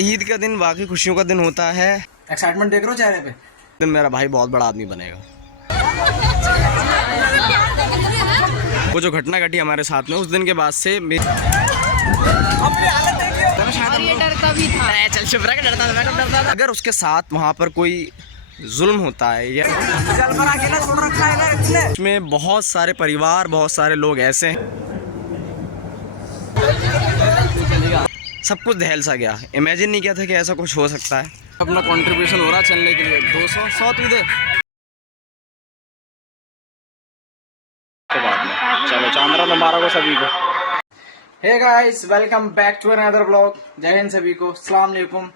ईद का दिन वाकई खुशियों का दिन होता है। एक्साइटमेंट देख रहे हो चेहरे पे। दिन मेरा भाई बहुत बड़ा आदमी बनेगा। वो जो घटना घटी हमारे साथ में, उस दिन के बाद से ये डरता भी था। चल शुभ रहा, डरता था, मैं कब डरता था। अगर उसके साथ वहाँ पर कोई जुल्म होता है या उसमें बहुत सारे परिवार, बहुत सारे लोग ऐसे हैं, सब कुछ दहल सा गया। इमेजिन नहीं किया था कि ऐसा कुछ हो सकता है। अपना कंट्रीब्यूशन हो रहा चलने के लिए 200 100 तू दे तो बाद में। चलो चांद्रा मुबारक हो सभी को। Hey guys, welcome back to another vlog. जय हिंद सभी को, अस्सलाम वालेकुम।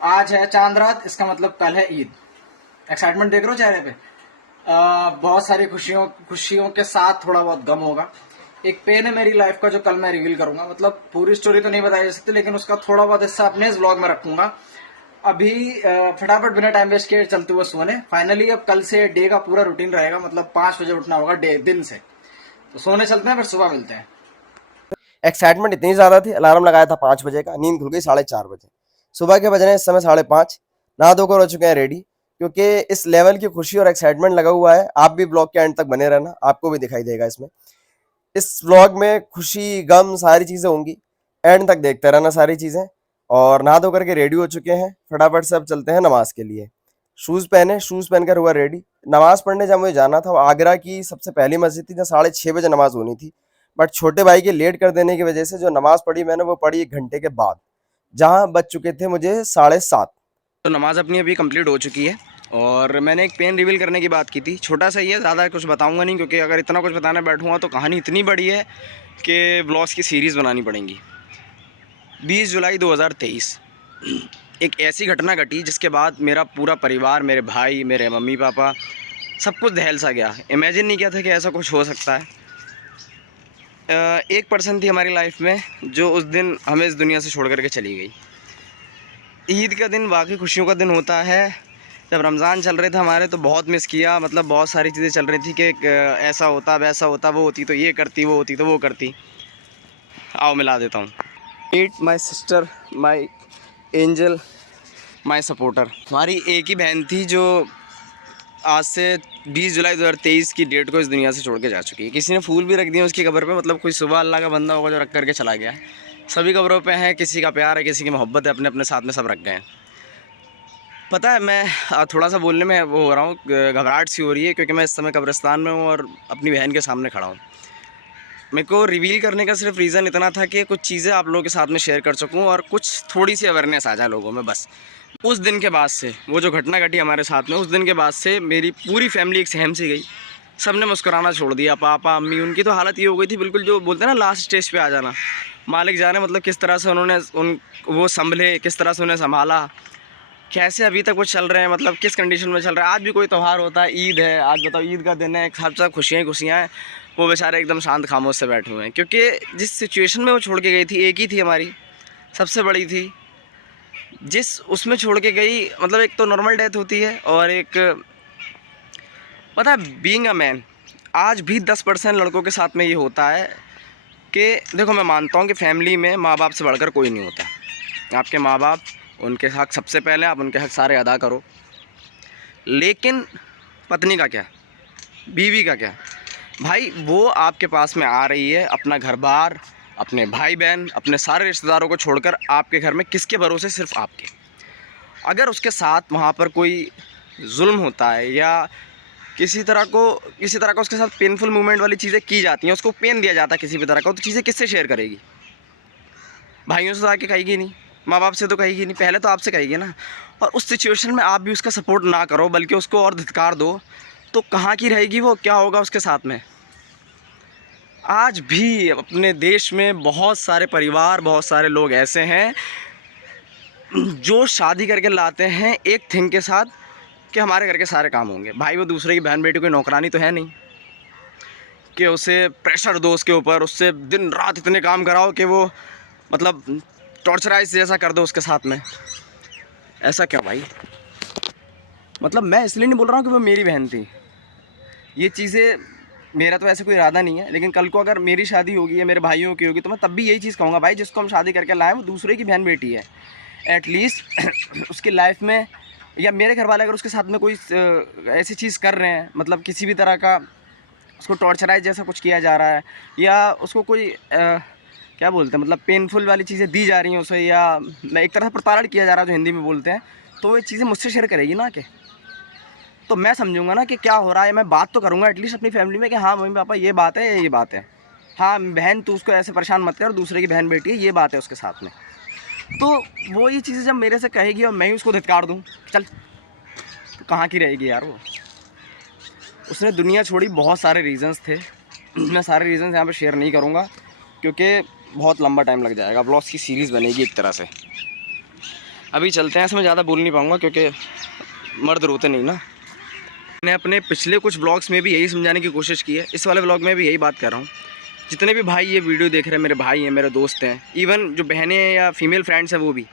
आज है चांद रात, इसका मतलब कल है ईद। एक्साइटमेंट देख रहे हो चेहरे पे। बहुत सारी खुशियों के साथ थोड़ा बहुत गम होगा। एक पेन है मेरी लाइफ का जो कल मैं रिवील करूंगा। मतलब पूरी स्टोरी तो नहीं बताई जा सकती, लेकिन उसका थोड़ा बहुत हिस्सा अपने इस व्लॉग में रखूंगा। अभी फटाफट बिना टाइम वेस्ट किए चलते हुए सोने। फाइनली अब कल से डे का पूरा रूटीन रहेगा, मतलब 5 बजे उठना होगा दिन से। तो सोने चलते हैं, फिर सुबह मिलते हैं। एक्साइटमेंट इतनी ज्यादा थी, अलार्म लगाया था 5 बजे का, नींद खुल गई 4:30 बजे। सुबह के बज रहे हैं इस समय 5:30। नहा धोकर हो चुके हैं रेडी, क्योंकि इस लेवल की खुशी और एक्साइटमेंट लगा हुआ है। आप भी ब्लॉग के एंड तक बने रहना, आपको भी दिखाई देगा इसमें। इस व्लॉग में खुशी गम सारी चीजें होंगी, एंड तक देखते रहना सारी चीजें। और नहा धो करके रेडी हो चुके हैं, फटाफट से अब चलते हैं नमाज के लिए। शूज पहनकर हुआ रेडी। नमाज पढ़ने जब मुझे जाना था, वो आगरा की सबसे पहली मस्जिद थी, जहाँ 6:30 बजे नमाज होनी थी। बट छोटे भाई के लेट कर देने की वजह से जो नमाज पढ़ी मैंने, वो पढ़ी 1 घंटे के बाद, जहां बज चुके थे मुझे 7:30। तो नमाज अपनी अभी कंप्लीट हो चुकी है और मैंने एक पेन रिवील करने की बात की थी। छोटा सा ही है, ज़्यादा कुछ बताऊंगा नहीं, क्योंकि अगर इतना कुछ बताने बैठूंगा तो कहानी इतनी बड़ी है कि ब्लॉग्स की सीरीज़ बनानी पड़ेंगी। 20 जुलाई 2023 एक ऐसी घटना घटी जिसके बाद मेरा पूरा परिवार, मेरे भाई, मेरे मम्मी पापा, सब कुछ दहल सा गया। इमेजिन नहीं किया था कि ऐसा कुछ हो सकता है। एक पर्सन थी हमारी लाइफ में जो उस दिन हमें इस दुनिया से छोड़ करके चली गई। ईद का दिन वाकई खुशियों का दिन होता है। जब रमज़ान चल रहे थे हमारे, तो बहुत मिस किया। मतलब बहुत सारी चीज़ें चल रही थी कि ऐसा होता, वैसा होता, वो होती तो ये करती, वो होती तो वो करती। आओ मिला देता हूँ। Meet my sister, my angel, my supporter. हमारी एक ही बहन थी जो आज से 20 जुलाई 2023 की डेट को इस दुनिया से छोड़ के जा चुकी है। किसी ने फूल भी रख दिए उसकी कब्र पे, मतलब कोई सुबह अल्लाह का बंदा होगा जो रख करके चला गया है। सभी कब्रों पे हैं, किसी का प्यार है, किसी की मोहब्बत है, अपने अपने साथ में सब रख गए हैं। पता है, मैं थोड़ा सा बोलने में वो हो रहा हूँ, घबराहट सी हो रही है, क्योंकि मैं इस समय कब्रिस्तान में हूँ और अपनी बहन के सामने खड़ा हूँ। मेरे को रिवील करने का सिर्फ रीज़न इतना था कि कुछ चीज़ें आप लोगों के साथ में शेयर कर सकूँ और कुछ थोड़ी सी अवेयरनेस आ जाए लोगों में, बस। उस दिन के बाद से, वो जो घटना घटी हमारे साथ में, उस दिन के बाद से मेरी पूरी फैमिली एक सहम सी गई। सब ने मुस्कुराना छोड़ दिया। पापा, अम्मी, उनकी तो हालत ये हो गई थी बिल्कुल, जो बोलते हैं ना लास्ट स्टेज पे आ जाना। मालिक जाने मतलब किस तरह से उन्होंने वो संभले, किस तरह से उन्हें संभाला, कैसे अभी तक वो चल रहे हैं, मतलब किस कंडीशन में चल रहा है। आज भी कोई त्यौहार होता है, ईद है, आज बताओ ईद का दिन है, सब सब खुशियाँ ही खुशियाँ हैं। वो बेचारे एकदम शांत खामोश से बैठे हुए हैं, क्योंकि जिस सिचुएशन में वो छोड़ के गई थी, एक ही थी हमारी, सबसे बड़ी थी, जिस उसमें छोड़ के गई। मतलब एक तो नॉर्मल डेथ होती है, और एक, पता है, बीइंग अ मैन, आज भी 10% लड़कों के साथ में ये होता है कि देखो, मैं मानता हूँ कि फैमिली में माँ बाप से बढ़कर कोई नहीं होता। आपके माँ बाप, उनके हक सबसे पहले, आप उनके हक सारे अदा करो। लेकिन पत्नी का क्या, बीवी का क्या? भाई वो आपके पास में आ रही है, अपना घर बार, अपने भाई बहन, अपने सारे रिश्तेदारों को छोड़कर आपके घर में, किसके भरोसे? सिर्फ आपके। अगर उसके साथ वहाँ पर कोई जुल्म होता है या किसी तरह का उसके साथ पेनफुल मूवमेंट वाली चीज़ें की जाती हैं, उसको पेन दिया जाता है किसी भी तरह का, तो चीज़ें किससे शेयर करेगी? भाइयों से तो आके कहेगी नहीं, माँ बाप से तो कहेगी नहीं, पहले तो आपसे कहेगी ना। और उस सिचुएशन में आप भी उसका सपोर्ट ना करो, बल्कि उसको और धिक्कार दो, तो कहाँ की रहेगी वो? क्या होगा उसके साथ में? आज भी अपने देश में बहुत सारे परिवार, बहुत सारे लोग ऐसे हैं जो शादी करके लाते हैं एक थिंग के साथ कि हमारे घर के सारे काम होंगे। भाई वो दूसरे की बहन बेटी कोई नौकरानी तो है नहीं कि उसे प्रेशर दो उसके ऊपर, उससे दिन रात इतने काम कराओ कि वो, मतलब, टॉर्चराइज जैसा कर दो उसके साथ में। ऐसा क्या भाई? मतलब मैं इसलिए नहीं बोल रहा हूँ कि वो मेरी बहन थी, ये चीज़ें, मेरा तो ऐसा कोई इरादा नहीं है, लेकिन कल को अगर मेरी शादी होगी या मेरे भाइयों की होगी, तो मैं तब भी यही चीज़ कहूँगा, भाई जिसको हम शादी करके लाए वो दूसरे की बहन बेटी है। एटलीस्ट उसकी लाइफ में, या मेरे घर वाले अगर उसके साथ में कोई ऐसी चीज़ कर रहे हैं, मतलब किसी भी तरह का उसको टॉर्चराइज जैसा कुछ किया जा रहा है, या उसको कोई क्या बोलते हैं, मतलब पेनफुल वाली चीज़ें दी जा रही हैं उसे, या एक तरह से प्रताड़ित किया जा रहा है जो हिंदी में बोलते हैं, तो ये चीज़ें मुझसे शेयर करेगी ना कि, तो मैं समझूंगा ना कि क्या हो रहा है। मैं बात तो करूँगा एटलीस्ट अपनी फैमिली में कि हाँ मम्मी पापा ये बात है, ये बात है, हाँ बहन तू उसको ऐसे परेशान मत कर, दूसरे की बहन बेटी है, ये बात है उसके साथ में। तो वो ये चीज़ें जब मेरे से कहेगी और मैं ही उसको धिक्कार दूँ, चल तो कहाँ की रहेगी यार वो। उसने दुनिया छोड़ी, बहुत सारे रीज़न्स थे, मैं सारे रीज़न्स यहाँ पे शेयर नहीं करूँगा क्योंकि बहुत लंबा टाइम लग जाएगा, ब्लॉग्स की सीरीज़ बनेगी एक तरह से। अभी चलते हैं, ऐसे मैं ज़्यादा बोल नहीं पाऊँगा क्योंकि मर्द रोते नहीं ना। मैंने अपने पिछले कुछ ब्लॉग्स में भी यही समझाने की कोशिश की है, इस वाले ब्लॉग में भी यही बात कर रहा हूँ। जितने भी भाई ये वीडियो देख रहे हैं, मेरे भाई हैं, मेरे दोस्त हैं, इवन जो बहनें हैं या फीमेल फ्रेंड्स हैं, वो भी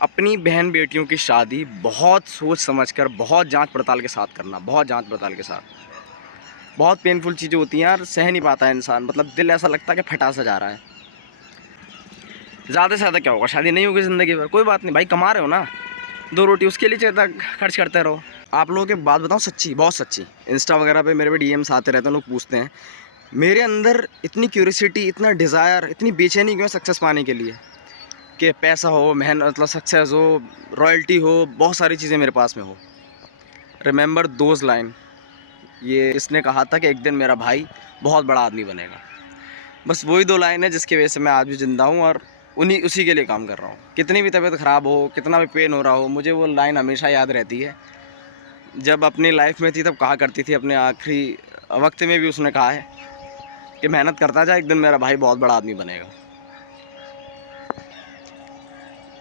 अपनी बहन बेटियों की शादी बहुत सोच समझकर, बहुत जांच पड़ताल के साथ करना, बहुत जांच पड़ताल के साथ। बहुत पेनफुल चीज़ें होती हैं यार, सह नहीं पाता है इंसान, मतलब दिल ऐसा लगता है कि फटा सा जा रहा है। ज़्यादा से ज़्यादा क्या होगा, शादी नहीं होगी ज़िंदगी भर, कोई बात नहीं भाई, कमा रहे हो ना, 2 रोटी उसके लिए ज़्यादा खर्च करते रहो। आप लोगों की बात बताऊँ सच्ची, बहुत सच्ची, इंस्टा वगैरह पे मेरे पे डीएम्स आते रहते हैं, लोग पूछते हैं मेरे अंदर इतनी क्यूरियोसिटी, इतना डिज़ायर, इतनी बेचैनी क्यों सक्सेस पाने के लिए, कि पैसा हो, मेहनत, मतलब सक्सेस हो, रॉयल्टी हो, बहुत सारी चीज़ें मेरे पास में हो। रिमेंबर दोज लाइन, ये इसने कहा था कि एक दिन मेरा भाई बहुत बड़ा आदमी बनेगा। बस वही 2 लाइन है जिसकी वजह से मैं आज भी ज़िंदा हूँ और उसी के लिए काम कर रहा हूँ। कितनी भी तबीयत ख़राब हो, कितना भी पेन हो रहा हो, मुझे वो लाइन हमेशा याद रहती है। जब अपनी लाइफ में थी तब कहा करती थी, अपने आखिरी वक्त में भी उसने कहा है कि मेहनत करता जा, एक दिन मेरा भाई बहुत बड़ा आदमी बनेगा।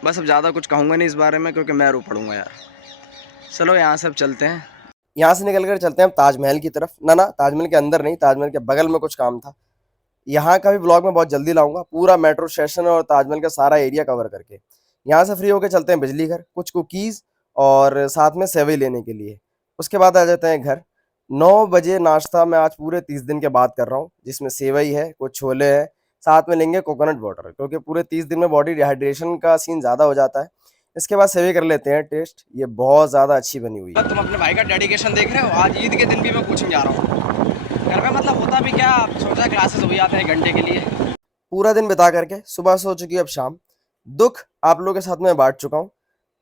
बस अब ज़्यादा कुछ कहूँगा नहीं इस बारे में क्योंकि मैं रो पड़ूँगा यार। चलो यहाँ से अब चलते हैं। यहाँ से निकल कर चलते हैं हम ताजमहल की तरफ। ना ताजमहल के अंदर नहीं, ताजमहल के बगल में कुछ काम था। यहाँ का भी ब्लॉग मैं बहुत जल्दी लाऊंगा, पूरा मेट्रो स्टेशन और ताजमहल का सारा एरिया कवर करके। यहाँ से फ्री होकर चलते हैं बिजली घर, कुछ कुकीज़ और साथ में सेवई लेने के लिए। उसके बाद आ जाते हैं घर। 9 बजे नाश्ता मैं आज पूरे 30 दिन के बाद कर रहा हूँ, जिसमें सेवई है, कुछ छोले हैं, साथ में लेंगे कोकोनट वाटर, क्योंकि पूरे 30 दिन में बॉडी डिहाइड्रेशन का सीन ज़्यादा हो जाता है। इसके बाद सेवई कर लेते हैं टेस्ट, ये बहुत ज़्यादा अच्छी बनी हुई है। तुम अपने भाई का डेडिकेशन देख रहे हो, आज ईद के दिन भी मैं कोचिंग जा रहा हूँ। घर में मतलब होता भी क्या, सोचा क्लासेस हो जाते हैं 1 घंटे के लिए। पूरा दिन बिता करके सुबह से हो चुकी है अब शाम। दुख आप लोगों के साथ में बांट चुका हूँ,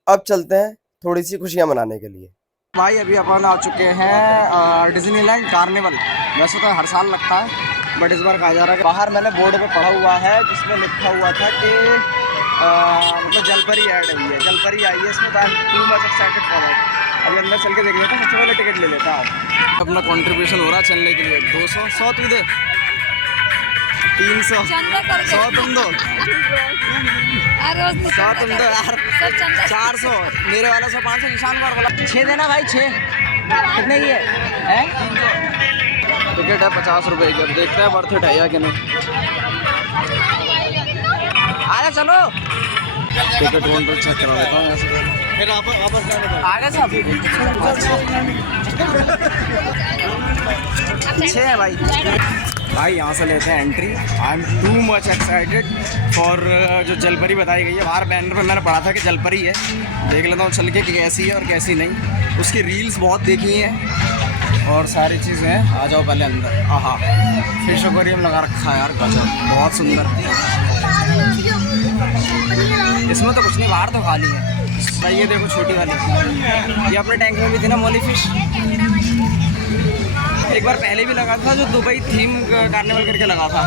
अब चलते हैं थोड़ी सी खुशियाँ मनाने के लिए। भाई अभी अपन आ चुके हैं डिज्नीलैंड कार्निवल। वैसे तो हर साल लगता है बट इस बार कहा जा रहा है कि बाहर मैंने बोर्ड पे पढ़ा हुआ है जिसमें लिखा हुआ था कि मतलब जलपरी ऐड हुई है, जलपरी आई है इसमें। Too much excited for that. अभी अंदर चल के देख लेते हैं, सबसे पहले टिकट ले लेता हूँ। अपना कंट्रीब्यूशन हो रहा है चलने के लिए 200, 100 तू दे, 300, 100 तुम दो, 100 तुम दो यार, 400 मेरे वाला 100, 500 निशान मार वाला 6 देना भाई, 6 कितने की है? टिकट है 50 रुपए की। अब देखते हैं वर्थ इट है या कि नहीं। आगे चलो, टिकट वन पर चेक करा लेता हूँ फिर आगे सब 6 है भाई। भाई यहाँ से लेते हैं entry. I am too much excited for जो जलपरी बताई गई है। बाहर बैनर पे मैंने पढ़ा था कि जलपरी है, देख लेता हूँ चल के कि कैसी है और कैसी नहीं। उसकी रील्स बहुत देखी हैं और सारी चीज़ें हैं। आ जाओ पहले अंदर। हाँ, फिश एक्वेरियम लगा रखा है यार, गजब, बहुत सुंदर। इसमें तो कुछ नहीं, बाहर तो खाली है भाई। ये देखो छोटी वाली, ये अपने टैंक में भी थी ना मोली फिश। एक बार पहले भी लगा था जो दुबई थीम कार्निवल करके लगा था,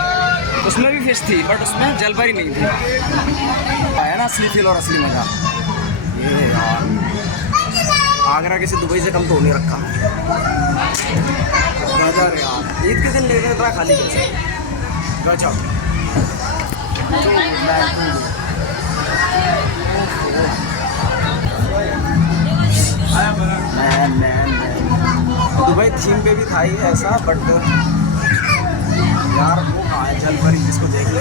उसमें भी फिश थी बट उसमें जलपरी नहीं थी। है ना असली फील और असली मजा। ये यार आगरा किसी दुबई से कम तो नहीं रखा। गजब यार, ईद के दिन ले रहे था खाली कैसे, गजब। दुबई थीम पे भी था ही ऐसा बट यार वो कहाँ है जलपरी, जिसको देख लो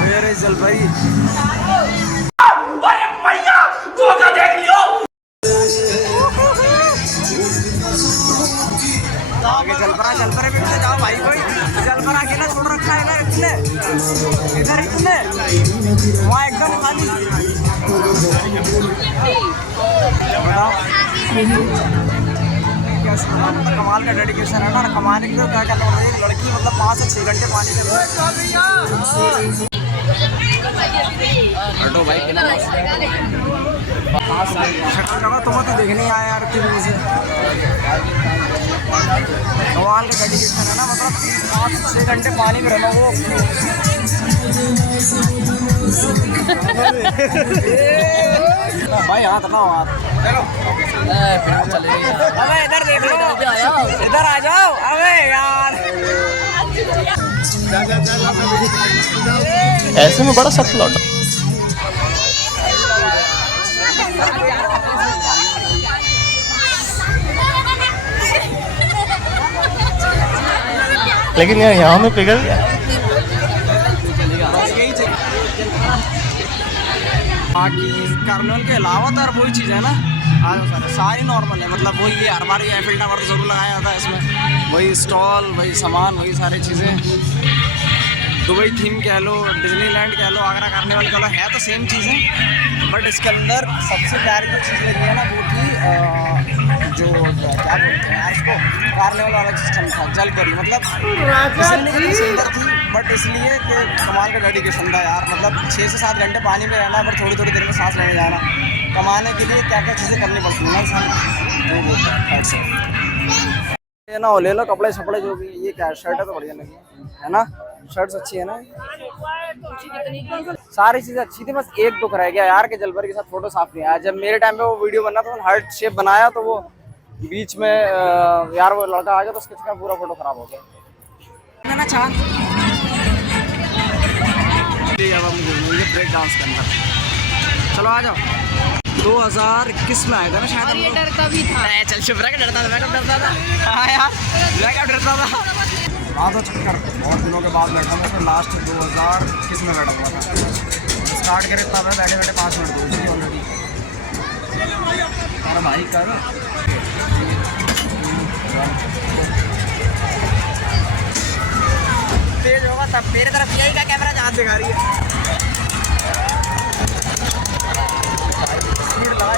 मेरे जलपरी। आगे जलपरा पे भी जाओ भाई, कोई जलपरा अकेला छोड़ रखा है ना। इतने, इधर इतने, वहाँ एकदम खाली। कमाल का डेडिकेशन है ना, कमाने के लिए क्या क्या कर रही है लड़की, मतलब 5 से 6 घंटे पानी में। भाई तुम तो देखने आया यार मुझे, कमाल का डेडिकेशन है ना, मतलब 5 से 6 घंटे पानी में रहना वो। भाई हाथ ना हाथ, अबे इधर देख लो, इधर आ जाओ, अबे यार ऐसे में बड़ा सख्त लौटा। लेकिन यार यहाँ में पिघल गया। बाकी कार्निवल के अलावा तो यार वही चीज़ है ना, सारी नॉर्मल है, मतलब वही है, हर बार ये एफिल टावर तो जरूर लगाया जाता है इसमें, वही स्टॉल, वही सामान, वही सारी चीज़ें। दुबई थीम कह लो, डिज्नीलैंड कह लो, आगरा कार्निवल कह लो, है तो सेम चीज़ें, बट इसके अंदर सबसे प्यारी जो चीज़ लगी है ना वो थी जो क्या बोलते हैं इसको, कार्निवल वाला सिस्टम था, जल परी, मतलब इसलिए सुंदर थी, बट इसलिए कि कमाल का डेडिकेशन था यार, मतलब 6 से 7 घंटे पानी में रहना, पर थोड़ी थोड़ी देर में सांस लेने जाना, कमाने के लिए क्या क्या चीज़ें करनी पड़ती हैं इंसान, जो बोलते ये ना, ले लो कपड़े शपड़े जो भी, ये क्या शर्ट है तो बढ़िया लगी है ना, शर्ट्स अच्छी है ना, सारी चीज़ें अच्छी थी, बस एक दुख रह गया यार कि जलपरी के साथ फोटो साफ नहीं आया। जब मेरे टाइम पे वो वीडियो बना था, हार्ट शेप बनाया, तो वो बीच में यार वो लड़का आ गया तो उसके चक्कर पूरा फोटो खराब हो गया ना। चांद ब्रेक डांस के अंदर, चलो आ जाओ। 2021 में आया था ना शायद, और ये डरता भी था। चल शुभ रहा, डरता था, मैं कब डरता था। हाँ यार, मैं कब डरता था। हाँ तो चक्कर बहुत दिनों के बाद बैठा मैं, तो लास्ट 2021 में बैठा हुआ था, स्टार्ट करे तब है, बैठे बैठे 5 मिनट हो गए ऑलरेडी। अरे भाई कर तेज होगा तब, मेरे तरफ यही का कैमरा जहाँ दिखा रही है, स्पीड लगा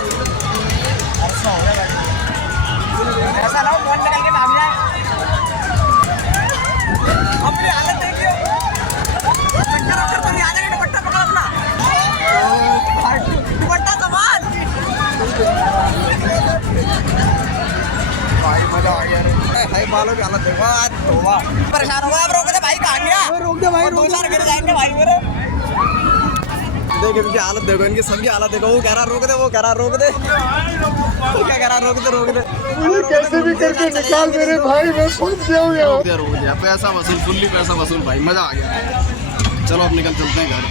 ऐसा ना फोन निकल के भाग जाए। अपनी हालत देखिए, चक्कर तो नहीं आ जाएगा, दुपट्टा पकड़ अपना, दुपट्टा संभाल। भाई मजा आ गया रे, भाई बालों की हालत देखो आज, तोबा परेशान होगा। अब रोक दे भाई, कहाँ गया, रोक दे भाई, 2 4 गिर जाएंगे भाई मेरे। देखो इनकी हालत देखो, इनकी सबकी हालत देखो, वो कह रहा रोक दे, वो कह रहा रोक दे, वो क्या कह रहा रोक दे, रोक दे, कैसे भी करके निकाल मेरे भाई, मैं सोच गया हूँ यार। रोक दिया, पैसा वसूल, फुल्ली पैसा वसूल भाई, मजा आ गया। चलो अब निकल चलते हैं घर।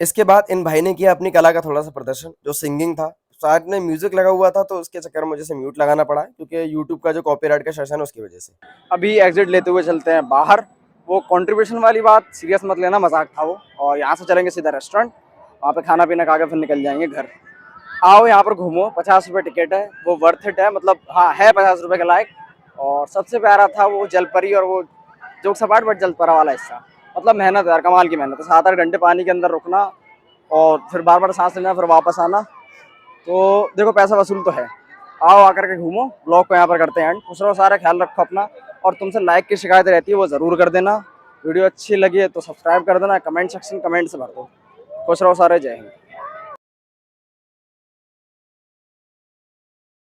इसके बाद इन भाई ने किया अपनी कला का थोड़ा सा प्रदर्शन, जो सिंगिंग था। साथ में म्यूजिक लगा हुआ था, तो उसके चक्कर में मुझे से म्यूट लगाना पड़ा, क्योंकि यूट्यूब का जो कॉपीराइट का सेशन है उसकी वजह से। अभी एग्जिट लेते हुए चलते हैं बाहर। वो कंट्रीब्यूशन वाली बात सीरियस मत लेना, मजाक था वो। और यहाँ से चलेंगे सीधा रेस्टोरेंट, वहाँ पे खाना पीना खा के फिर निकल जाएंगे घर। आओ यहाँ पर घूमो, 50 रुपये टिकट है, वो वर्थ इट है, मतलब हाँ है 50 रुपये के लायक। और सबसे प्यारा था वो जलपरी और वो जोक सपाट बट जलपरा वाला हिस्सा, मतलब मेहनत यार, कमाल की मेहनत है। 7 8 घंटे पानी के अंदर रुकना और फिर बार बार सांस लेना, फिर वापस आना, तो देखो पैसा वसूल तो है। आओ आकर के घूमो। ब्लॉग को यहाँ पर करते हैं एंड। खुश रहो सारे, ख्याल रखो अपना। और तुमसे लाइक की शिकायत रहती है वो ज़रूर कर देना। वीडियो अच्छी लगी है तो सब्सक्राइब कर देना, कमेंट सेक्शन कमेंट से भर दो। खुश रहो सारे, जय हिंद।